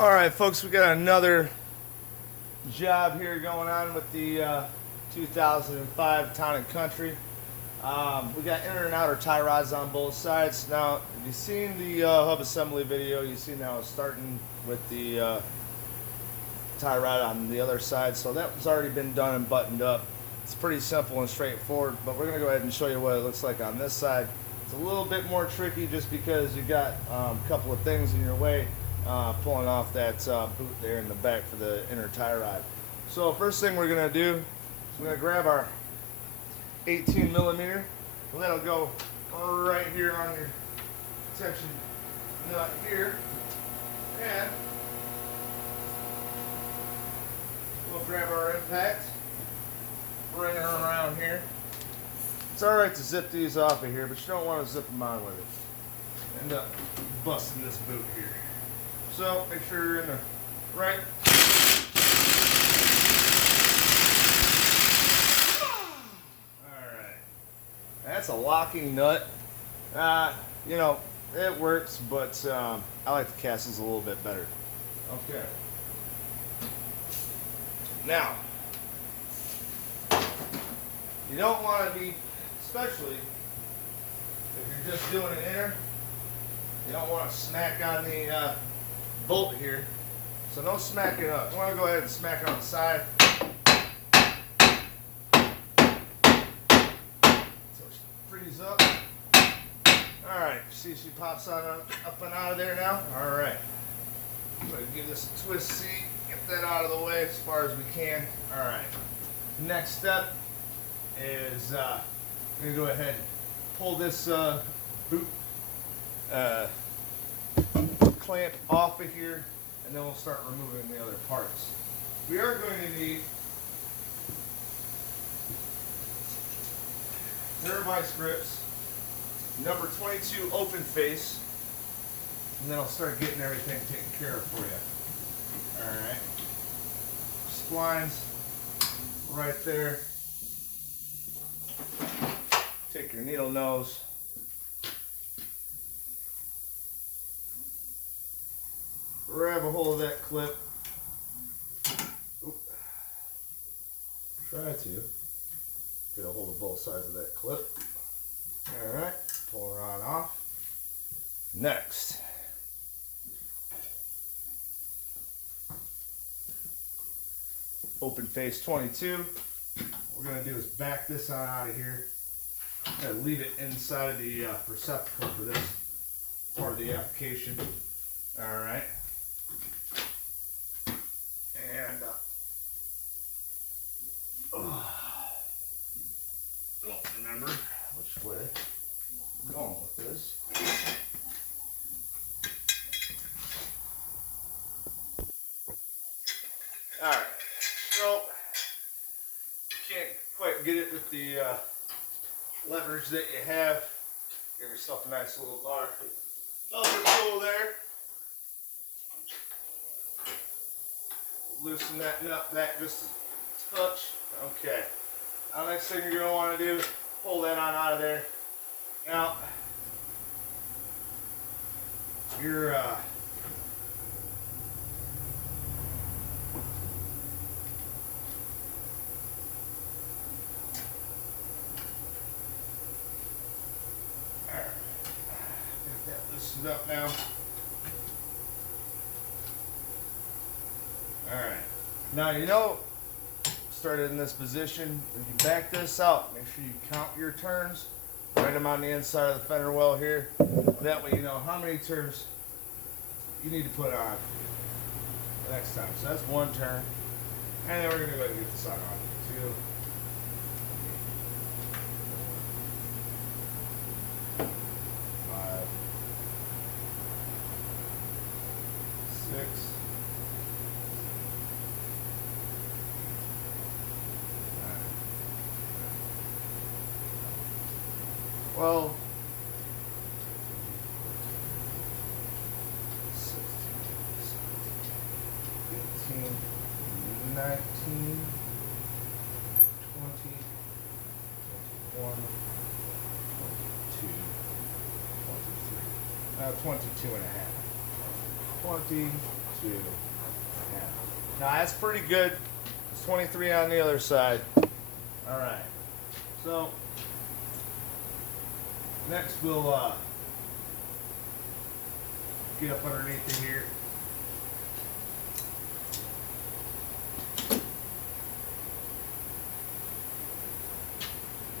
Alright folks, we got another job here going on with the 2005 Town Country. We got inner and outer tie rods on both sides. Now, if you've seen the hub assembly video, you've seen now starting with the tie rod on the other side. So that's already been done and buttoned up. It's pretty simple and straightforward, but we're going to go ahead and show you what it looks like on this side. It's a little bit more tricky just because you got a couple of things in your way. Pulling off that boot there in the back for the inner tie rod. So first thing we're going to do is we're going to grab our 18 millimeter and that'll go right here on your tension nut here, and we'll grab our impact, bring it around here. It's alright to zip these off of here, but you don't want to zip them on with it. End up busting this boot here. So make sure you're in the right. Alright. That's a locking nut. You know, it works, but I like the castings a little bit better. Okay. Now, you don't want to be, especially if you're just doing an inner, you don't want to smack on the bolt here, so don't smack it up. You want to go ahead and smack it on the side so it frees up. Alright, see she pops on up and out of there now? Alright. So give this a twist, see, get that out of the way as far as we can. Alright. Next step is I'm going to go ahead and pull this boot clamp off of here, and then we'll start removing the other parts. We are going to need pair of vice grips, number 22 open face, and then I'll start getting everything taken care of for you. Alright. Splines right there. Take your needle nose. Grab a hold of that clip. Oop. Try to get a hold of both sides of that clip. Alright, pull it on off. Next, open face 22. What we're going to do is back this on out of here. I'm going to leave it inside of the receptacle for this part of the application. Alright. And don't remember which way I'm going with this. Alright, so you can't quite get it with the leverage that you have. Give yourself a nice little bar. Pull there. Loosen that nut back just a touch. Okay. Now next thing you're going to want to do is pull that on out of there. Now, your get that loosened up now. Alright, now you know, started in this position, when you back this out, make sure you count your turns, write them on the inside of the fender well here, that way you know how many turns you need to put on the next time. So that's one turn, and then we're going to go ahead and get this on 2, 5, 6, 12, 16, 17, 18, 19, 20, 21, 22, 23. 22 and a half. 22 2. Yeah. Now that's pretty good. It's 23 on the other side. All right. So next we'll get up underneath it here.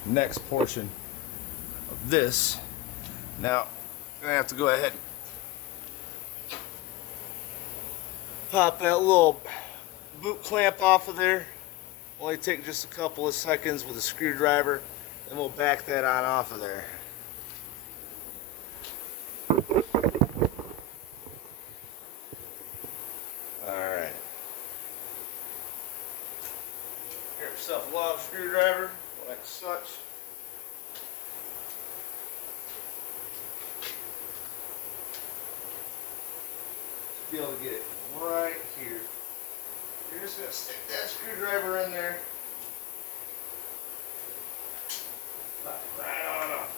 Next portion of this. Now, I'm gonna have to go ahead and pop that little boot clamp off of there. Only take just a couple of seconds with a screwdriver, and we'll back that on off of there. Alright. Get yourself a long screwdriver, like such. Be able to get it right here. You're just going to stick that screwdriver in there. Right on up.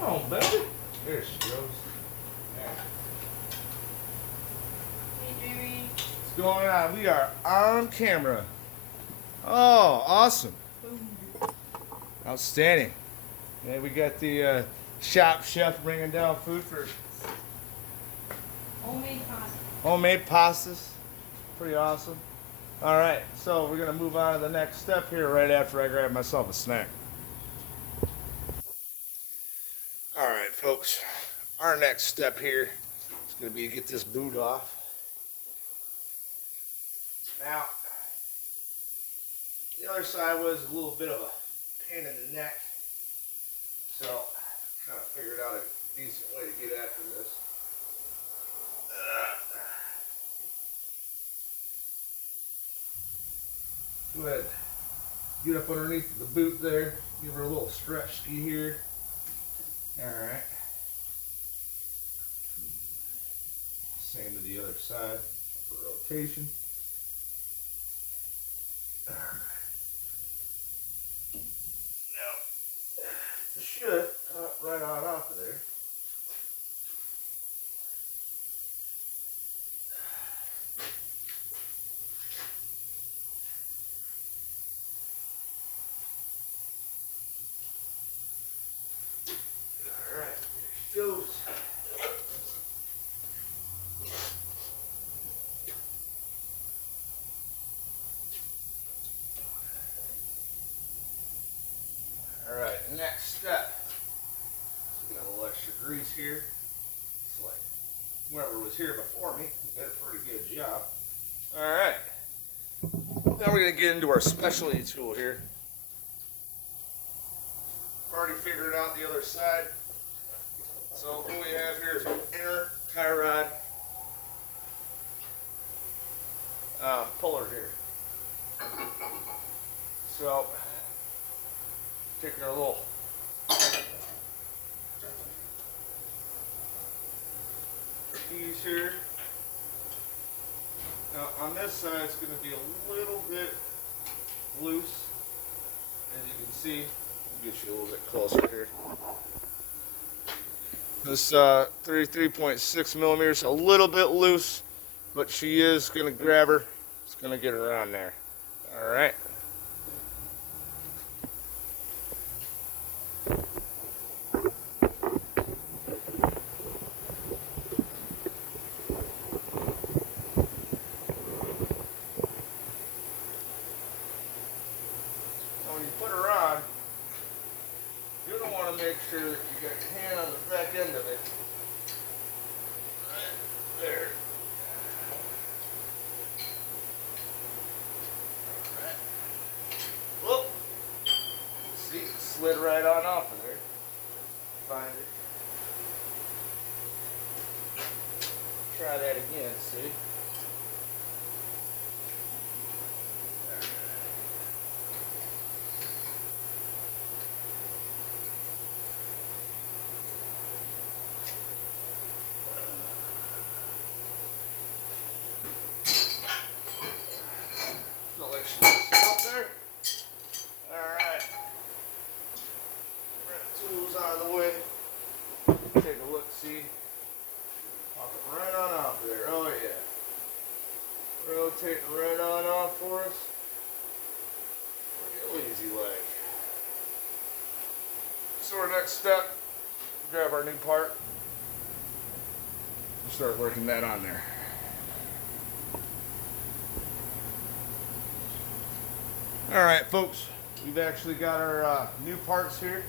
Come on, baby. There she goes. There. Hey, Jerry. What's going on? We are on camera. Oh, awesome. Outstanding. Yeah, we got the shop chef bringing down food for Homemade pasta. homemade pastas. Pretty awesome. All right, so we're going to move on to the next step here right after I grab myself a snack. All right, folks. Our next step here is going to be to get this boot off. Now, the other side was a little bit of a pain in the neck, so kind of figured out a decent way to get after this. Go ahead, get up underneath the boot there, give her a little stretch ski here. All right. Same to the other side for rotation. All right. Now, should pop right on off of there. All right, there she goes. All right, next step. So we got a little extra grease here. It's like whoever was here before me did a pretty good job. All right. Now we're going to get into our specialty tool here. Already figured out the other side. So what we have here is an inner tie rod puller here. So taking our little keys here. Now on this side it's going to be a little bit loose, as you can see. I'll get you a little bit closer here. This 33.6 millimeters, a little bit loose, but she is going to grab her. It's going to get her on there. All right. When you put her on, you're going to want to make sure that you got your hand on the back end of it. Right there. Alright. Whoop. See, it slid right on off of there. Find it. Try that again, see? easy leg. So our next step, grab our new part, and start working that on there. Alright folks, we've actually got our new parts here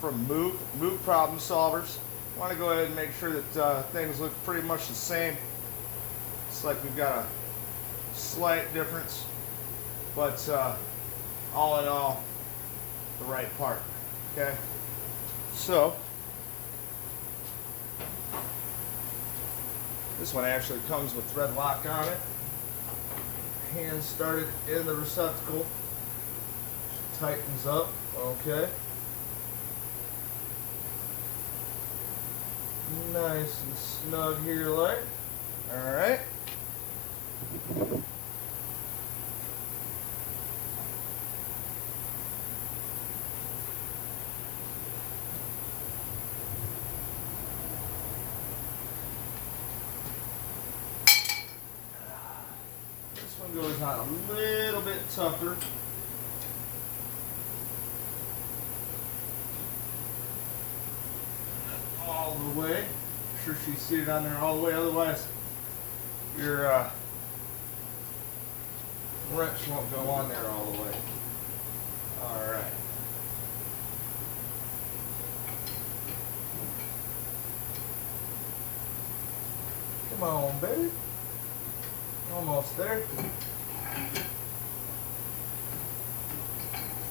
from Move Problem Solvers. I want to go ahead and make sure that things look pretty much the same. It's like we've got a slight difference, but all in all, the right part. Okay, so this one actually comes with thread lock on it. Hand started in the receptacle, tightens up. Okay, nice and snug here, like. All right. This one goes on a little bit tougher. All the way. Make sure she's seated on there all the way, otherwise your wrench won't go on there all the way. Alright. Come on, baby. Almost there. Let's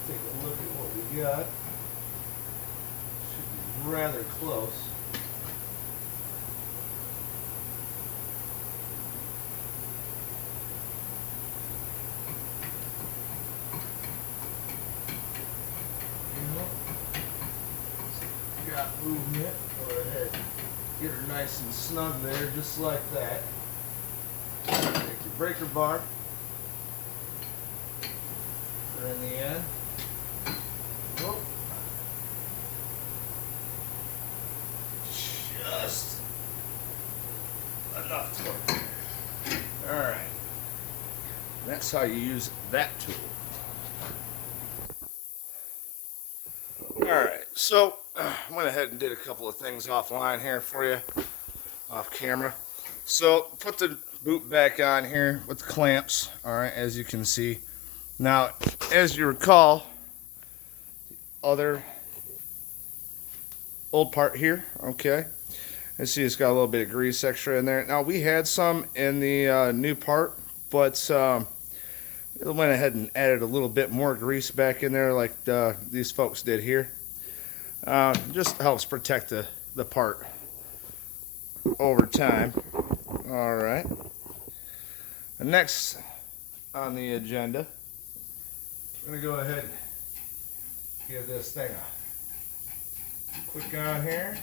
take a look at what we got. Should be rather close. Got movement. Go ahead. Get her nice and snug there, just like that. Take your breaker bar. Put her in the end. Whoop. Just enough torque. Alright. That's how you use that tool. Alright, so I went ahead and did a couple of things offline here for you, off camera. So put the boot back on here with the clamps, alright, as you can see. Now, as you recall, the other old part here, okay, you see it's got a little bit of grease extra in there. Now, we had some in the new part, but it went ahead and added a little bit more grease back in there like these folks did here. Just helps protect the part over time. Alright. Next on the agenda, I'm going to go ahead and give this thing a quick on here.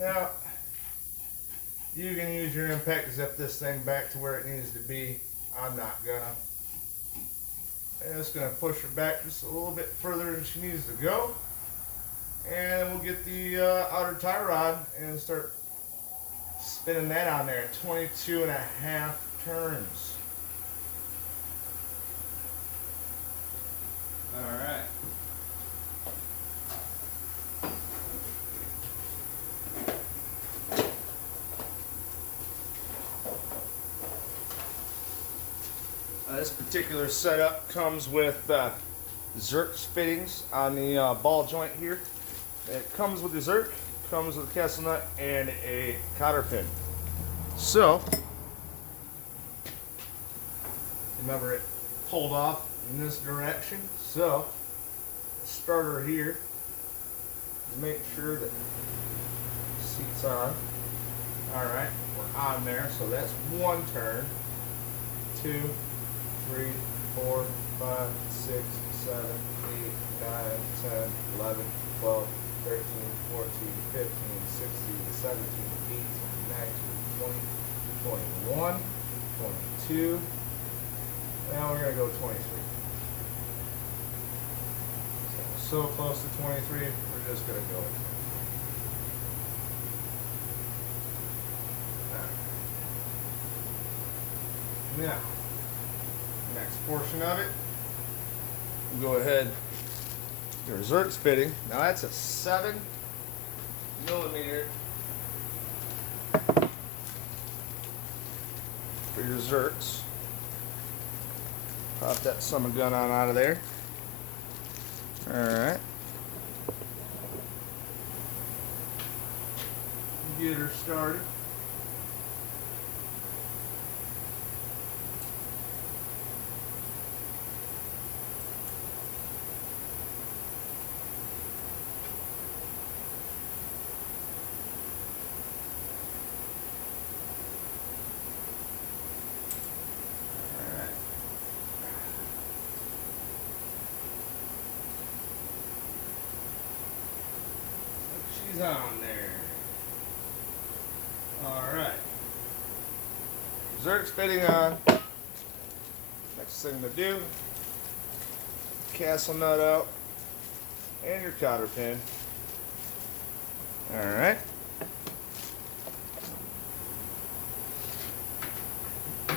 Now, you can use your impact to zip this thing back to where it needs to be. I'm not gonna. I'm just gonna push her back just a little bit further than she needs to go. And then we'll get the outer tie rod and start spinning that on there at 22.5 turns. All right. This particular setup comes with Zerk's fittings on the ball joint here. It comes with the Zerk, comes with a castle nut, and a cotter pin. So, remember it pulled off in this direction. So, starter here, make sure that the seat's on. Alright, we're on there, so that's one turn. 2, 3, 4, 5, 6, 7, 8, 9, 10, 11, 12, 13, 14, 15, 16, 17, 18, 19, 20, 21, 22. Now we're going to go 23. So close to 23, we're just going to go. Now, next portion of it, We'll go ahead. Your Zerk's fitting. Now that's a 7mm. For your Zerks. Pop that summer gun on out of there. Alright. Get her started. She's on there. Alright. Zerk's fitting on. Next thing to do, castle nut out and your cotter pin. Alright. Get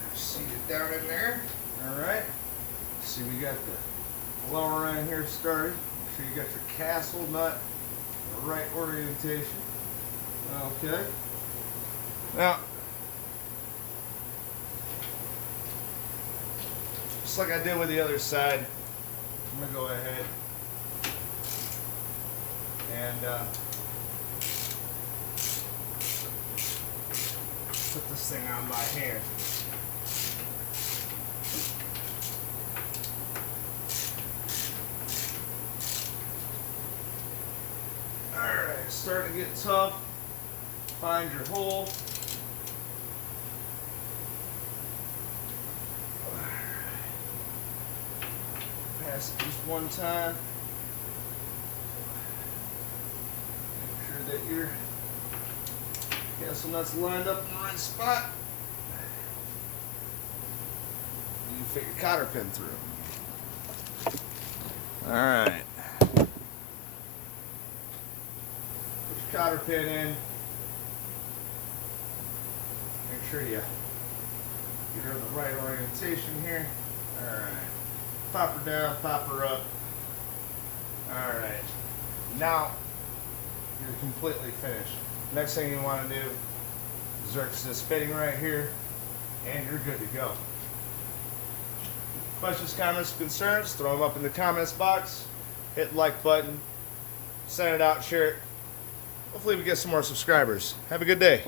her seated down in there. Alright. See, we got the lower end here started. Make sure you got your castle nut in the right orientation. Okay. Now, just like I did with the other side, I'm going to go ahead and put this thing on by hand. Alright, starting to get tough. Find your hole. Pass it just one time. Make sure that your castle nuts lined up in the right spot. You can fit your cotter pin through. Alright. Put your cotter pin in. Make sure you get her in the right orientation here. Alright. Pop her down, pop her up. Alright. Now, you're completely finished. Next thing you want to do, Zerk's just fitting right here, and you're good to go. Questions, comments, concerns, throw them up in the comments box. Hit the like button. Send it out, share it. Hopefully we get some more subscribers. Have a good day.